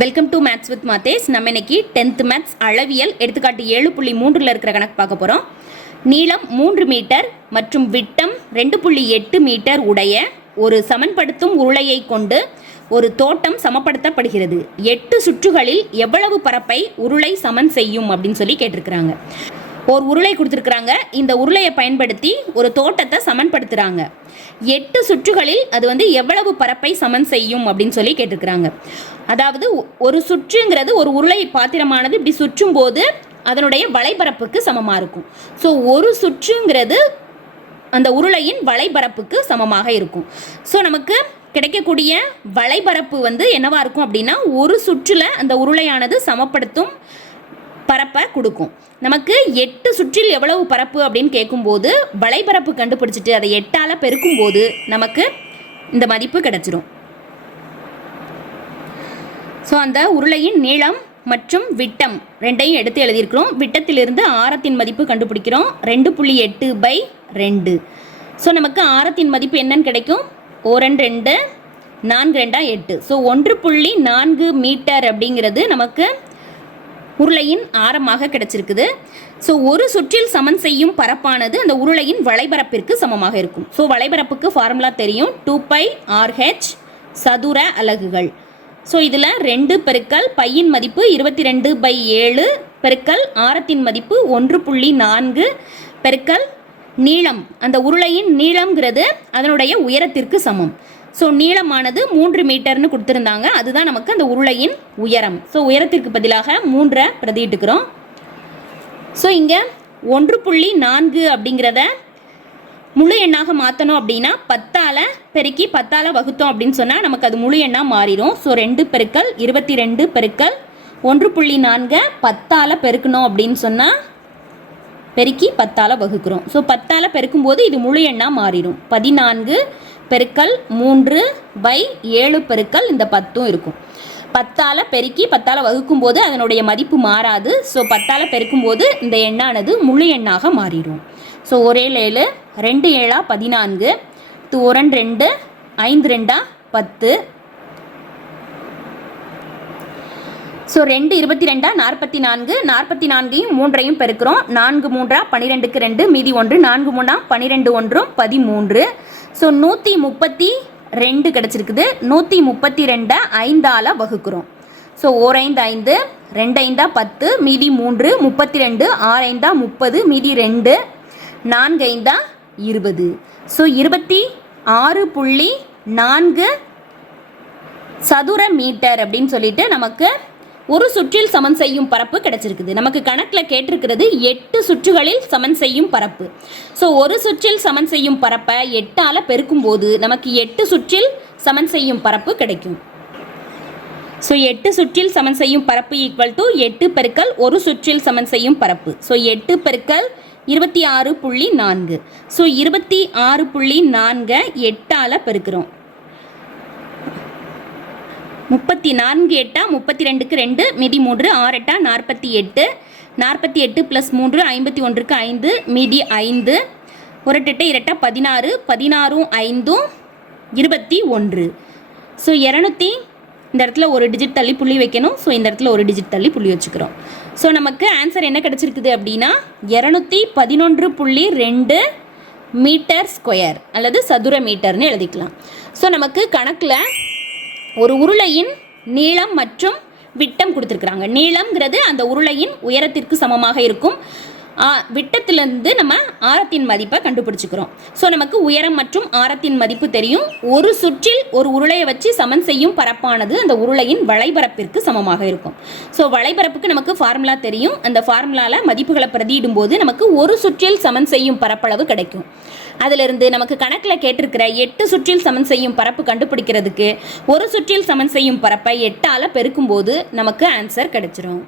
Welcome to maths with mathes நம்ம இன்னைக்கு tenth maths அளவியல் எடுத்துக்காட்டு ஏழு புள்ளி மூன்றில் இருக்கிற கணக்கு பார்க்க போகிறோம் நீளம் மூன்று மீட்டர் மற்றும் விட்டம் ரெண்டு புள்ளி எட்டு மீட்டர் உடைய ஒரு சமன்படுத்தும் உருளையை கொண்டு ஒரு தோட்டம் சமப்படுத்தப்படுகிறது. எட்டு சுற்றுகளில் எவ்வளவு பரப்பை உருளை சமன் செய்யும் அப்படின்னு சொல்லி கேட்டிருக்கிறாங்க. ஒரு உருளை கொடுத்துருக்குறாங்க. இந்த உருளையை பயன்படுத்தி ஒரு தோட்டத்தை சமன்படுத்துகிறாங்க எட்டு சுற்றுகளில் அது வந்து எவ்வளவு பரப்பை சமன் செய்யும் அப்படின்னு சொல்லி கேட்டிருக்கிறாங்க. அதாவது ஒரு சுற்றுங்கிறது ஒரு உருளை பாத்திரமானது இப்படி சுற்றும் போது அதனுடைய வலைபரப்புக்கு சமமாக இருக்கும். ஸோ ஒரு சுற்றுங்கிறது அந்த உருளையின் வலைபரப்புக்கு சமமாக இருக்கும். ஸோ நமக்கு கிடைக்கக்கூடிய வலைபரப்பு வந்து என்னவாக இருக்கும் அப்படின்னா ஒரு சுற்றில் அந்த உருளையானது சமப்படுத்தும் பரப்பை கொடுக்கும். நமக்கு எட்டு சுற்றில் எவ்வளவு பரப்பு அப்படின்னு கேட்கும்போது வலைபரப்பு கண்டுபிடிச்சிட்டு அதை எட்டால் பெருக்கும்போது நமக்கு இந்த மதிப்பு கிடச்சிரும். ஸோ அந்த உருளையின் நீளம் மற்றும் விட்டம் ரெண்டையும் எடுத்து எழுதியிருக்கிறோம். விட்டத்திலிருந்து ஆரத்தின் மதிப்பு கண்டுபிடிக்கிறோம். ரெண்டு புள்ளி எட்டு பை ரெண்டு. ஸோ நமக்கு ஆரத்தின் மதிப்பு என்னன்னு கிடைக்கும்? ஓரன் ரெண்டு நான்கு ரெண்டா எட்டு. ஸோ ஒன்று புள்ளி நான்கு மீட்டர் அப்படிங்கிறது நமக்கு உருளையின் ஆரமாக கிடைச்சிருக்குது. ஸோ ஒரு சுற்றில் சமன் செய்யும் பரப்பானது அந்த உருளையின் வளைபரப்பிற்கு சமமாக இருக்கும். ஸோ வளைபரப்புக்கு ஃபார்முலா தெரியும். டூ பை ஆர்ஹெச் சதுர அலகுகள். ஸோ இதில் ரெண்டு பெருக்கல் பையின் மதிப்பு இருபத்தி ரெண்டு பை ஏழு பெருக்கல் ஆரத்தின் மதிப்பு ஒன்று புள்ளி நான்கு பெருக்கல் நீளம். அந்த உருளையின் நீளம்ங்கிறது அதனுடைய உயரத்திற்கு சமம். ஸோ நீளமானது மூன்று மீட்டர்னு கொடுத்துருந்தாங்க. அதுதான் நமக்கு அந்த உருளையின் உயரம். ஸோ உயரத்திற்கு பதிலாக மூன்றை பிரதியிட்டுக்கிறோம் ஸோ இங்கே ஒன்று புள்ளி நான்கு அப்படிங்கிறத முழு எண்ணாக மாற்றணும் அப்படின்னா பத்தால் பெருக்கி பத்தால் வகுத்தோம் அப்படின்னு சொன்னால் நமக்கு அது முழு எண்ணாக மாறிடும் ஸோ ரெண்டு பெருக்கல் இருபத்தி ரெண்டு பெருக்கல் ஒன்று புள்ளி நான்கை பத்தால் பெருக்கணும் அப்படின்னு சொன்னால் பெருக்கி பத்தால் வகுக்கிறோம். ஸோ பத்தால் பெருக்கும்போது இது முழு எண்ணாக மாறிடும் பதினான்கு பெருக்கல் மூன்று பை ஏழு பெருக்கல் இந்த பத்தும் இருக்கும். பத்தால் பெருக்கி பத்தால் வகுக்கும்போது அதனுடைய மதிப்பு மாறாது. ஸோ பத்தால் பெருக்கும்போது இந்த எண்ணானது முழு எண்ணாக மாறிடும் ஸோ ஒரே ஏழு ரெண்டு ஏழா பதினான்கு. தூரன் ரெண்டு ஐந்து ரெண்டா பத்து. ஸோ ரெண்டு இருபத்தி ரெண்டா நாற்பத்தி நான்கு. நாற்பத்தி நான்கையும் மூன்றையும் பெருக்கிறோம். நான்கு மூன்றா பன்னிரெண்டுக்கு ரெண்டு மீதி ஒன்று நான்கு மூணா பன்னிரெண்டு ஒன்றும் பதிமூன்று. ஸோ நூற்றி முப்பத்தி ரெண்டு கிடச்சிருக்குது. நூற்றி முப்பத்தி ரெண்டை ஐந்தால் வகுக்கிறோம். ஸோ ஓரைந்து ஐந்து ரெண்டு ஐந்தா பத்து மீதி மூன்று முப்பத்தி ரெண்டு ஆறு ஐந்தா முப்பது மீதி ரெண்டு. நான்கு ஐந்தா இருபது. ஸோ இருபத்தி ஆறு புள்ளி நான்கு சதுர மீட்டர் அப்படின்னு சொல்லிட்டு நமக்கு ஒரு சுற்றில் சமன் செய்யும் பரப்பு கிடைச்சிருக்குது. நமக்கு கணக்கில் கேட்டிருக்கிறது எட்டு சுற்றுகளில் சமன் செய்யும் பரப்பு. ஸோ ஒரு சுற்றில் சமன் செய்யும் பரப்பை எட்டால் பெருக்கும்போது நமக்கு எட்டு சுற்றில் சமன் செய்யும் பரப்பு கிடைக்கும். ஸோ எட்டு சுற்றில் சமன் செய்யும் பரப்பு ஈக்குவல் டு எட்டு பெருக்கல் ஒரு சுற்றில் சமன் செய்யும் பரப்பு. ஸோ எட்டு பெருக்கல் இருபத்தி ஆறு புள்ளி நான்கு. ஸோ இருபத்தி ஆறு புள்ளி நான்கை எட்டால் பெருக்கிறோம். முப்பத்தி நான்கு எட்டா முப்பத்தி ரெண்டுக்கு ரெண்டு மீதி மூன்று ஆறெட்டா நாற்பத்தி எட்டு. நாற்பத்தி எட்டு ப்ளஸ் மூன்று ஐம்பத்தி ஒன்றுக்கு ஐந்து மீதி ஐந்து. புரட்டெட்டை இரட்டா பதினாறு பதினாறும் ஐந்தும் இருபத்தி ஒன்று. ஸோ இரநூத்தி இந்த இடத்துல ஒரு டிஜிட் தள்ளி புள்ளி வைக்கணும். ஸோ இந்த இடத்துல ஒரு டிஜிட் தள்ளி புள்ளி வச்சுக்கிறோம். ஸோ நமக்கு ஆன்சர் என்ன கிடச்சிருக்குது அப்படின்னா இரநூத்தி பதினொன்று புள்ளி ரெண்டு மீட்டர் ஸ்கொயர் அல்லது சதுர மீட்டர்னு எழுதிக்கலாம். ஸோ நமக்கு கணக்கில் ஒரு உருளையின் நீளம் மற்றும் விட்டம் கொடுத்துருக்குறாங்க. நீளம்ங்கிறது அந்த உருளையின் உயரத்திற்கு சமமாக இருக்கும். விட்டத்திலிருந்து நம்ம ஆரத்தின் மதிப்பை கண்டுபிடிச்சிக்கிறோம். ஸோ நமக்கு உயரம் மற்றும் ஆரத்தின் மதிப்பு தெரியும். ஒரு சுற்றில் ஒரு உருளையை வச்சு சமன் செய்யும் பரப்பானது அந்த உருளையின் வளைபரப்பிற்கு சமமாக இருக்கும். ஸோ வளைபரப்புக்கு நமக்கு ஃபார்முலா தெரியும். அந்த ஃபார்முலாவில் மதிப்புகளை பிரதியிடும் போது நமக்கு ஒரு சுற்றில் சமன் செய்யும் பரப்பளவு கிடைக்கும். அதிலிருந்து நமக்கு கணக்கில் கேட்டிருக்கிற எட்டு சுற்றில் சமன் செய்யும் பரப்பு கண்டுபிடிக்கிறதுக்கு ஒரு சுற்றில் சமன் செய்யும் பரப்பை எட்டால் பெருக்கும்போது நமக்கு ஆன்சர் கிடைச்சிரும்.